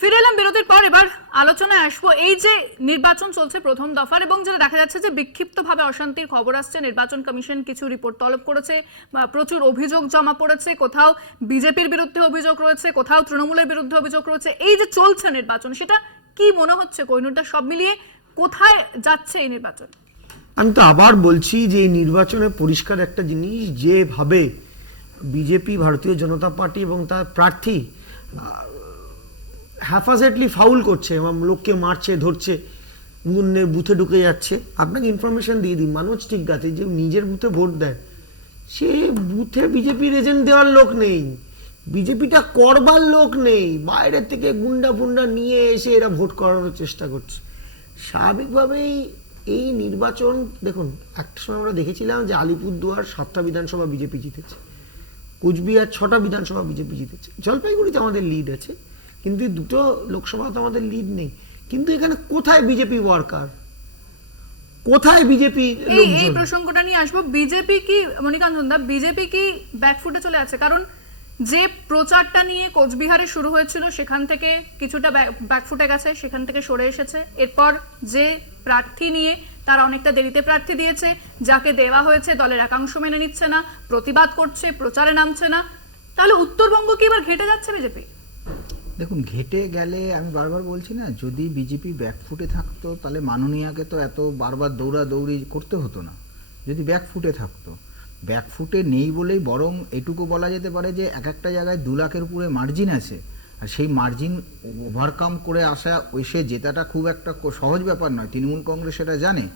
ফিরে এলাম বিরতির পর। এবার আলোচনায় আসবো এই যে নির্বাচন চলছে প্রথম দফার, এবং যেটা দেখা যাচ্ছে যে বিক্ষিপ্তভাবে অশান্তির খবর আসছে। নির্বাচন কমিশন কিছু রিপোর্ট তলব করেছে, প্রচুর অভিযোগ জমা পড়েছে, কোথাও বিজেপির বিরুদ্ধে অভিযোগ রয়েছে, কোথাও তৃণমূলের বিরুদ্ধে অভিযোগ রয়েছে। এই যে চলছে নির্বাচন, সেটা কি মনে হচ্ছে কোহিনুরদা, সব মিলিয়ে কোথায় যাচ্ছে এই নির্বাচন? আমি তো আবার বলছি যে এই নির্বাচনে পরিষ্কার একটা জিনিস, যেভাবে বিজেপি, ভারতীয় জনতা পার্টি এবং তার প্রার্থী হ্যাফাজেটলি ফাউল করছে এবং লোককে মারছে, ধরছে, অন্যের বুথে ঢুকে যাচ্ছে। আপনাকে ইনফরমেশন দিয়ে দিই, মানুষ ঠিক গাছে যে নিজের বুথে ভোট দেয়, সে বুথে বিজেপির এজেন্ট দেওয়ার লোক নেই, বিজেপিটা করবার লোক নেই, বাইরের থেকে গুন্ডা ফুন্ডা নিয়ে এসে এরা ভোট করানোর চেষ্টা করছে। স্বাভাবিকভাবেই এই নির্বাচন, দেখুন একটা সময় আমরা দেখেছিলাম যে আলিপুরদুয়ার 7টা বিধানসভা বিজেপি জিতেছে, কুচবিহার 6টা বিধানসভা বিজেপি জিতেছে, জলপাইগুড়িতে আমাদের লিড আছে, কিন্তু দুটো লোকসভাতে আমাদের লিড নেই। কিন্তু এখানে কোথায় বিজেপি ওয়ার্কার, কোথায় বিজেপি? এই প্রসঙ্গটা নিয়ে আসবো। বিজেপি কি, মণিকাঞ্চন দা, বিজেপি কি ব্যাকফুটে চলে আছে? কারণ যে প্রচারটা নিয়ে কোচবিহারে শুরু হয়েছিল সেখান থেকে কিছুটা ব্যাকফুটে গেছে, সেখান থেকে সরে এসেছে। এরপর যে প্রার্থী নিয়ে তারা অনেকটা দেরিতে প্রার্থী দিয়েছে, যাকে দেওয়া হয়েছে দলের একাংশ মেনে নিচ্ছে না, প্রতিবাদ করছে, প্রচারে নামছে না। তাহলে উত্তরবঙ্গ কি এবার ঘেটে যাচ্ছে বিজেপি? দেখুন, ঘেটে গেলে আমি বারবার বলছি না, যদি বিজেপি ব্যাকফুটে থাকতো তাহলে মাননীয়াকে তো এত বারবার দৌড়াদৌড়ি করতে হতো না। যদি ব্যাকফুটে থাকতো, ব্যাকফুটে নেই বলেই বরং এটুকু বলা যেতে পারে যে এক একটা জায়গায় 2 লাখের উপরে মার্জিন আছে, আর সেই মার্জিন ওভারকাম করে আসা এসে জেতাটা খুব একটা সহজ ব্যাপার নয়। তৃণমূল কংগ্রেস সেটা জানে,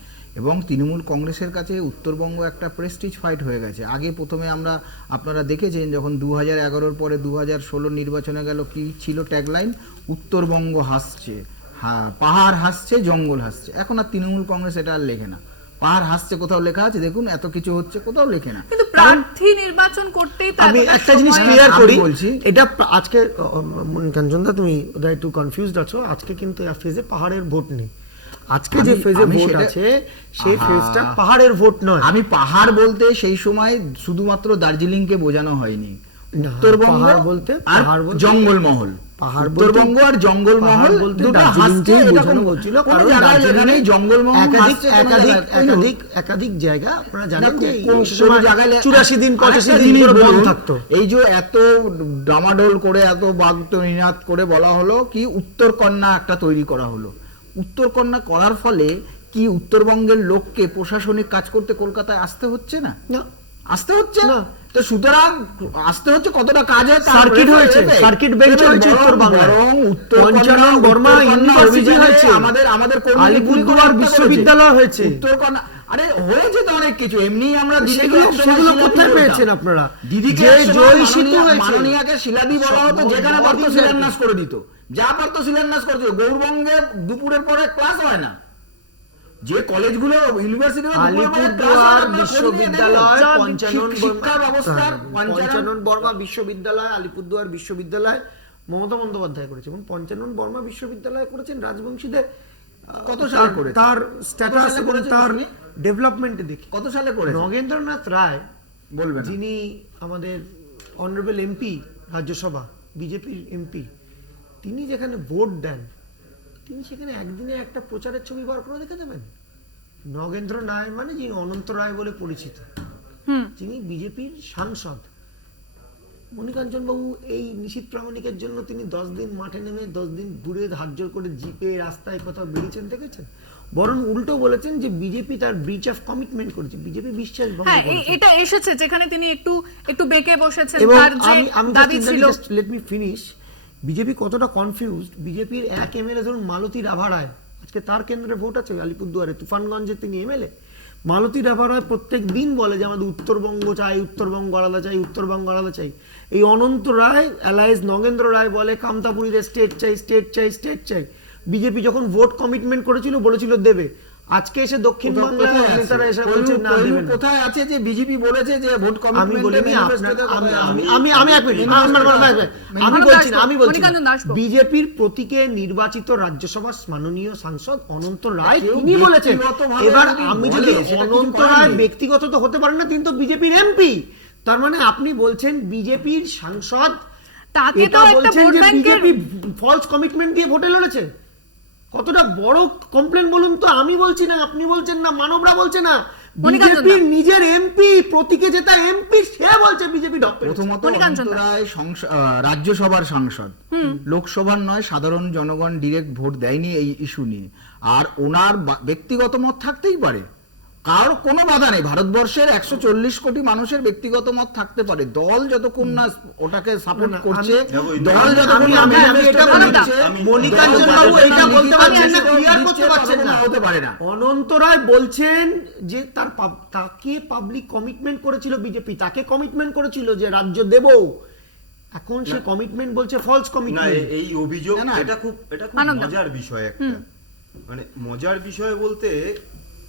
এবং তৃণমূল কংগ্রেসের কাছে উত্তরবঙ্গ একটা প্রেস্টিজ ফাইট হয়ে গেছে। আগে প্রথমে আপনারা দেখেছেন যখন 2011-র পরে 2016 নির্বাচনে গেল, কি ছিল ট্যাগলাইন? উত্তরবঙ্গ হাসছে, পাহাড় হাসছে, জঙ্গল হাসছে। এখন আর তৃণমূল কংগ্রেস এটা আর লেখে না। পাহাড় হাসছে কোথাও লেখা আছে? দেখুন, এত কিছু হচ্ছে, কোথাও লেখে না। কিন্তু প্রার্থী নির্বাচন করতেই আমি একটা জিনিস ক্লিয়ার করি, এটা আজকে কাঞ্চনদা তুমি একটু কনফিউজড আছো, আজকে কিন্তু ফেজে পাহাড়ের ভোট নেই। আজকে যে ফেজে ভোট আছে সেই ফেজটা পাহাড়ের ভোট নয়। আমি পাহাড় বলতে সেই সময় শুধুমাত্র দার্জিলিংকে বোঝানো হয়নি, উত্তরবঙ্গ বলতে জঙ্গলমহল, পাহাড় উত্তরবঙ্গ আর জঙ্গলমহল দুটো হাসছে, এরকম বলছিল। কারণ জায়গায় জঙ্গলমহল একাধিক জায়গা আপনারা জানেন যে 84 দিন 85 দিন বন্ধ থাকতো। এই যে এত ডামাডোল করে, এত বাগনিনাদ করে বলা হলো কি উত্তরকন্যা একটা তৈরি করা হলো। উত্তরকন্যা করার ফলে কি উত্তরবঙ্গের লোককে প্রশাসনিক কাজ করতে কলকাতায় আসতে হচ্ছে না? আসতে হচ্ছে না। তো সুতরাং আসতে হচ্ছে, কতটা কাজ হয়, সার্কিট হয়েছে, সার্কিট বেঞ্চ হয়েছে উত্তরবঙ্গে, পঞ্চানন বর্মা ইউনিভার্সিটি হয়েছে, আমাদের আলিপুরদুয়ার বিশ্ববিদ্যালয় হয়েছে, উত্তরকন্যা। আরে হয়েছে তো অনেক কিছু। এমনি আমরা সেগুলো কোথায় পেয়েছেন আপনারা? দিদিকে জয় সেতু মাননীয়াকে শিলাদি বলা হতো, যেখানে পারতো শিলান্যাস করে দিত, যা পারতো শিলান্যাস করতো। গৌরবঙ্গে দুপুরের পরে ক্লাস হয় না, যে কলেজগুলো ইউনিভার্সিটি আলিপুরদুয়ার বিশ্ববিদ্যালয়, পঞ্চানন বর্মা বিশ্ববিদ্যালয়, আলিপুরদুয়ার বিশ্ববিদ্যালয় মমতা বন্দ্যোপাধ্যায় করেছে, এবং পঞ্চানন বর্মা বিশ্ববিদ্যালয় করেছেন রাজবংশীদের। কত সালে করে তার স্ট্যাটাস এবং তার ডেভেলপমেন্টে দেখি কত সালে করে নগেন্দ্রনাথ রায় বলবেন, যিনি আমাদের অনারেবল এমপি, রাজ্যসভা বিজেপির এমপি, তিনি যেখানে ভোট দেন, তিনি সেখানে একদিনে একটা প্রচারের ছবি বার করে দেখে দেবেন। নগেন্দ্র রায় মানে যিনি অনন্ত রায় বলে পরিচিত, যিনি বিজেপির সাংসদ। মণিকাঞ্চন বাবু এই নিশীথ প্রামাণিকের জন্য তিনি 10 দিন মাঠে নেমে 10 দিন ঘুরে হাত জোর করে জিপে রাস্তায় কোথাও বেরিয়েছেন দেখেছেন? বরং উল্টো বলেছেন যে বিজেপি তার ব্রিচ অফ কমিটমেন্ট করেছে, বিজেপি বিশ্বাস ভঙ্গ করেছে। এটা এসেছে যেখানে তিনি একটু বেঁকে বসেছেন, তার যে দাবি ছিল। Let me finish. বিজেপি কতটা কনফিউজড, বিজেপির এক এমএলএ ধরুন মালতী রাভা রায়, আজকে তার কেন্দ্রে ভোট আছে আলিপুরদুয়ারে, তুফানগঞ্জে তিনি এমএলএ। মালতী রাভা রায় প্রত্যেক দিন বলে যে আমাদের উত্তরবঙ্গ চাই, উত্তরবঙ্গ আলাদা চাই, উত্তরবঙ্গ আলাদা চাই। এই অনন্ত রায় অ্যালাইজ নগেন্দ্র রায় বলে কামতাপুরীতে স্টেট চাই, স্টেট চাই, স্টেট চাই। বিজেপি যখন ভোট কমিটমেন্ট করেছিল বলেছিল দেবে, আজকে এসে দক্ষিণ বাংলার নেতারা এসে বলছে না দেবে না। কোথায় আছে যে বিজেপি বলেছে যে ভোট কমিটমেন্ট? আমি বলিনি, আমি বলছি বিজেপির প্রতীকে নির্বাচিত রাজ্যসভার মাননীয় সাংসদ অনন্ত রায় তিনি বলেছেন। এবার আমি যদি অনন্ত রায় ব্যক্তিগত তো হতে পারেন না, তিনি তো বিজেপির এমপি। তার মানে আপনি বলছেন বিজেপির সাংসদ তাকে তো এটা একটা বলছেন ভোট যে ব্যাংকের বিজেপি ফলস কমিটমেন্ট দিয়ে ভোটে লড়েছে। কতটা বড় কমপ্লেন বলুন তো। আমি বলছি না, আপনি বলছেন না, মানবরা বলছে না, মণিকাঞ্চন বিজেপির দা। নিজের এমপি, প্রতীকে জেতা এমপি, সে বলছে বিজেপি ঢপ পেরেছে। প্রথমত মণিকাঞ্চন অনন্ত দা। রায় রাজ্যসভার সাংসদ, লোকসভার নয়, সাধারণ জনগণ ডিরেক্ট ভোট দেয়নি এই ইস্যু নিয়ে। আর ওনার ব্যক্তিগত মত থাকতেই পারে, কার কোনো বাধা নেই। ভারতবর্ষের 140 কোটি মানুষের ব্যক্তিগত মত থাকতে পারে, দল যতক্ষণ না ওটাকে সাপোর্ট না, করছে, আমি- দল যতক্ষণ না আমি manifesto এটা তে বলি না। দিচ্ছে, মণিকাঞ্চন দল বাবু যতক্ষণ এটা না বলতে পারছেন না, দিচ্ছে, ক্লিয়ার করতে দিচ্ছে, পারছেন ততক্ষণ না। হতে পারে না। অনন্ত রায় বলছেন যে তাকে পাবলিক কমিটমেন্ট করেছিল বিজেপি, তাকে কমিটমেন্ট করেছিল যে রাজ্য দেব। এখন সে কমিটমেন্ট বলছে ফলস না কমিটমেন্ট। এই অভিযোগ না, না। এটা খুব আনন্দ। মজার বিষয় একটা। মানে মজার বিষয় বলতে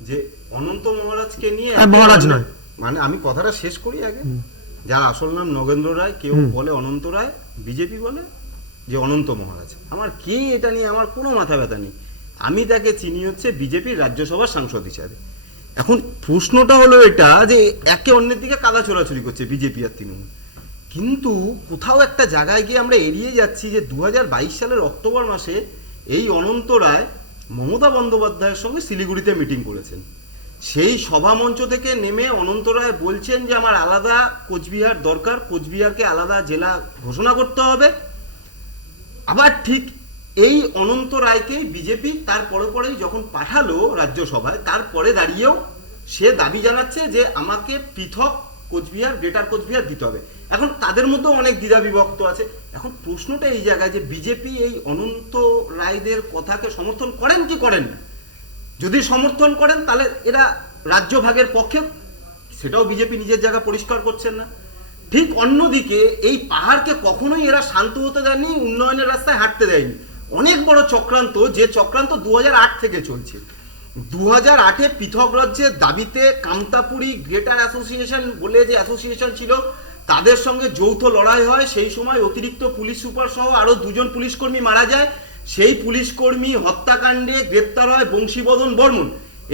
যে অনন্ত মহারাজকে নিয়ে হ্যাঁ, মহারাজ নয়। মানে আমি কথাটা শেষ করি আগে। যার আসল নাম নগেন্দ্র রায়, কেউ বলে অনন্ত রায়, বিজেপি বলে যে অনন্ত মহারাজ। আমার কে এটা নিয়ে আমার কোনো মাথা ব্যথা নেই। আমি তাকে চিনি হচ্ছে বিজেপির রাজ্যসভার সাংসদ হিসাবে। এখন প্রশ্নটা হলো এটা যে একে অন্যের দিকে কাদা ছোড়াছুড়ি করছে বিজেপি আর তৃণমূল, কিন্তু কোথাও একটা জায়গায় গিয়ে আমরা এড়িয়ে যাচ্ছি যে 2022 সালের অক্টোবর মাসে এই অনন্ত রায় মমতা বন্দ্যোপাধ্যায়ের সঙ্গে শিলিগুড়িতে মিটিং করেছেন। সেই সভা মঞ্চ থেকে নেমে অনন্ত রায় বলছেন যে আমার আলাদা কোচবিহার দরকার, কোচবিহারকে আলাদা জেলা ঘোষণা করতে হবে। আবার ঠিক এই অনন্ত রায়কে বিজেপি তার পরেই যখন পাঠালো রাজ্যসভায়, তারপরে দাঁড়িয়েও সে দাবি জানাচ্ছে যে আমাকে পৃথক কোচবিহার, গ্রেটার কোচবিহার দিতে হবে। এখন তাদের মধ্যে অনেক দ্বিধা বিভক্ত আছে। এখন প্রশ্নটা এই জায়গায় যে বিজেপি এই অনন্ত রায়দের কথাকে সমর্থন করেন কি করেন না। যদি সমর্থন করেন তাহলে এরা রাজ্য ভাগের পক্ষে, সেটাও বিজেপি নিজের জায়গা পরিষ্কার করছেন না। ঠিক অন্যদিকে এই পাহাড়কে কখনোই এরা শান্ত হতে দেয়নি, উন্নয়নের রাস্তায় হাঁটতে দেয়নি। অনেক বড় চক্রান্ত, যে চক্রান্ত 2008 থেকে চলছে। 2008-এ পৃথক রাজ্যের দাবিতে কামতাপুরী গ্রেটার অ্যাসোসিয়েশন বলে যে অ্যাসোসিয়েশন ছিল, তাদের সঙ্গে যৌথ লড়াই হয়। সেই সময় অতিরিক্ত পুলিশ সুপার সহ আরো 2 পুলিশ কর্মী মারা যায়। সেই পুলিশ কর্মী হত্যাকাণ্ডে গ্রেপ্তার হয় বংশীবদন বর্মন,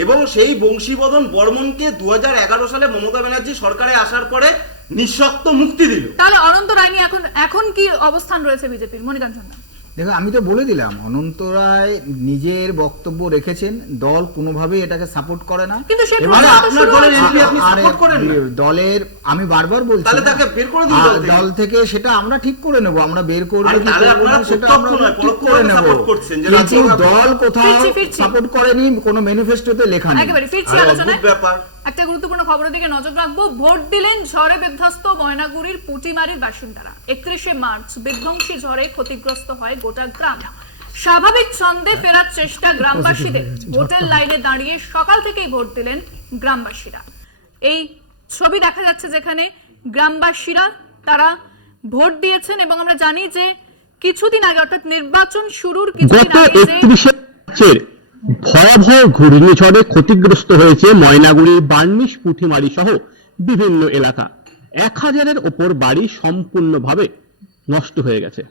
এবং সেই বংশীবদন বর্মনকে 2011 সালে মমতা ব্যানার্জি সরকারে আসার পরে নিঃশর্ত মুক্তি দিল। তাহলে অনন্ত রায় নিয়ে এখন কি অবস্থান রয়েছে বিজেপির? মণিকাঞ্চন দা। দেখো, আমি তো বলে দিলাম, অনন্ত রায় নিজের বক্তব্য রেখেছেন, দল কোনোভাবেই এটাকে সাপোর্ট করে না। কিন্তু সেই এবারে প্রচার তো আপনার শুরু দলের হয়েছে। MP আপনি আরে, support করেন না? দলের আমি বারবার বলছি তাহলে না। তাকে বের করে দিন দল থেকে। দল থেকে সেটা আমরা ঠিক করে নেব, আমরা বের করব আরে কি তাহলে করব না আপনারা সেটা প্রত্যক্ষ আমরা নয়, ঠিক করে পরোক্ষভাবে নেব। support করছেন যে কিন্তু রাজ্যসভা- দল কোথাও ফিরছি। সাপোর্ট করেনি, কোনো ম্যানিফেস্টোতে লেখা নেই। একেবারে ফিরছি আরে আলোচনায়। অদ্ভুত ব্যাপার। একটা গুরুত্বপূর্ণ খবরের দিকে নজর রাখবো। ভোট দিলেন ঝড়ে বিধ্বস্ত ময়নাগুড়ির পুটিমারির বাসিন্দারা। 31শে মার্চ বিধ্বংসী ঝড়ে ক্ষতিগ্রস্ত হয় গোটা গ্রাম। স্বাভাবিক ছন্দে ফেরার চেষ্টা গ্রামবাসীদের। ভোটের লাইনে দাঁড়িয়ে সকাল থেকেই ভোট দিলেন গ্রামবাসীরা। এই ছবি দেখা যাচ্ছে যেখানে গ্রামবাসীরা তারা ভোট দিয়েছেন, এবং আমরা জানি যে কিছুদিন আগে, অর্থাৎ নির্বাচন শুরুর কিছুদিন গত আগে যে 31শে মার্চের ভয়াবহ ঘূর্ণিঝড়ে ক্ষতিগ্রস্ত হয়েছে ময়নাগুড়ি, বার্নিশ, পুঁটিমারি সহ বিভিন্ন এলাকা। 1000-এর ওপর বাড়ি সম্পূর্ণভাবে নষ্ট হয়ে গেছে।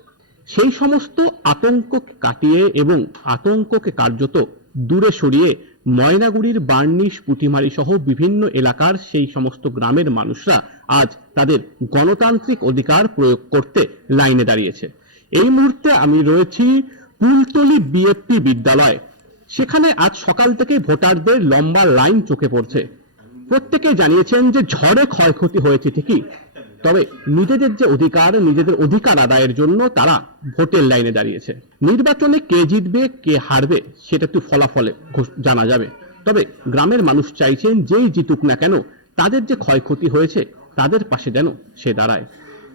সেই সমস্ত আতঙ্ক কাটিয়ে এবং আতঙ্ককে কার্যত দূরে সরিয়ে ময়নাগুড়ির বার্নিশ, পুঁটিমারি সহ বিভিন্ন এলাকার সেই সমস্ত গ্রামের মানুষরা আজ তাদের গণতান্ত্রিক অধিকার প্রয়োগ করতে লাইনে দাঁড়িয়েছে। এই মুহূর্তে আমি রয়েছি কুলতলি বিএফপি বিদ্যালয়। সেখানে আজ সকাল থেকে ভোটারদের লম্বা লাইন চোখে পড়ছে। প্রত্যেকে জানিয়েছেন যে ঝড়ে ক্ষয়ক্ষতি হয়েছে ঠিকই, তবে নিজেদের যে অধিকার, নিজেদের অধিকার আদায়ের জন্য তারা ভোটের লাইনে দাঁড়িয়েছে। নির্বাচনে কে জিতবে কে হারবে সেটা একটু ফলাফলে জানা যাবে, তবে গ্রামের মানুষ চাইছেন যেই জিতুক না কেন তাদের যে ক্ষয়ক্ষতি হয়েছে তাদের পাশে যেন সে দাঁড়ায়।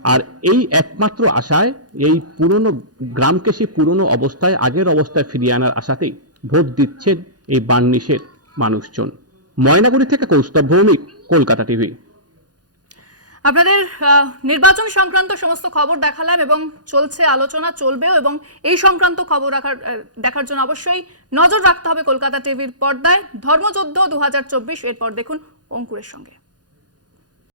আর এই একমাত্র আশায়, এই পুরনো গ্রামকে সেই পুরনো অবস্থায়, আগের অবস্থায় ফিরিয়ে আনার আশাতেই ভোট দিচ্ছেন এই বার্নিশের মানুষজন। ময়নাগুড়ি থেকে কৌস্তভ ভৌমিক, কলকাতা টিভি। আপনাদের নির্বাচন সংক্রান্ত সমস্ত খবর দেখালাম, এবং চলছে আলোচনা, চলবেও, এবং এই সংক্রান্ত খবর দেখার জন্য অবশ্যই নজর রাখতে হবে কলকাতা টিভির পর্দায়। ধর্মযুদ্ধ 2024, এরপর দেখুন অঙ্কুরের সঙ্গে।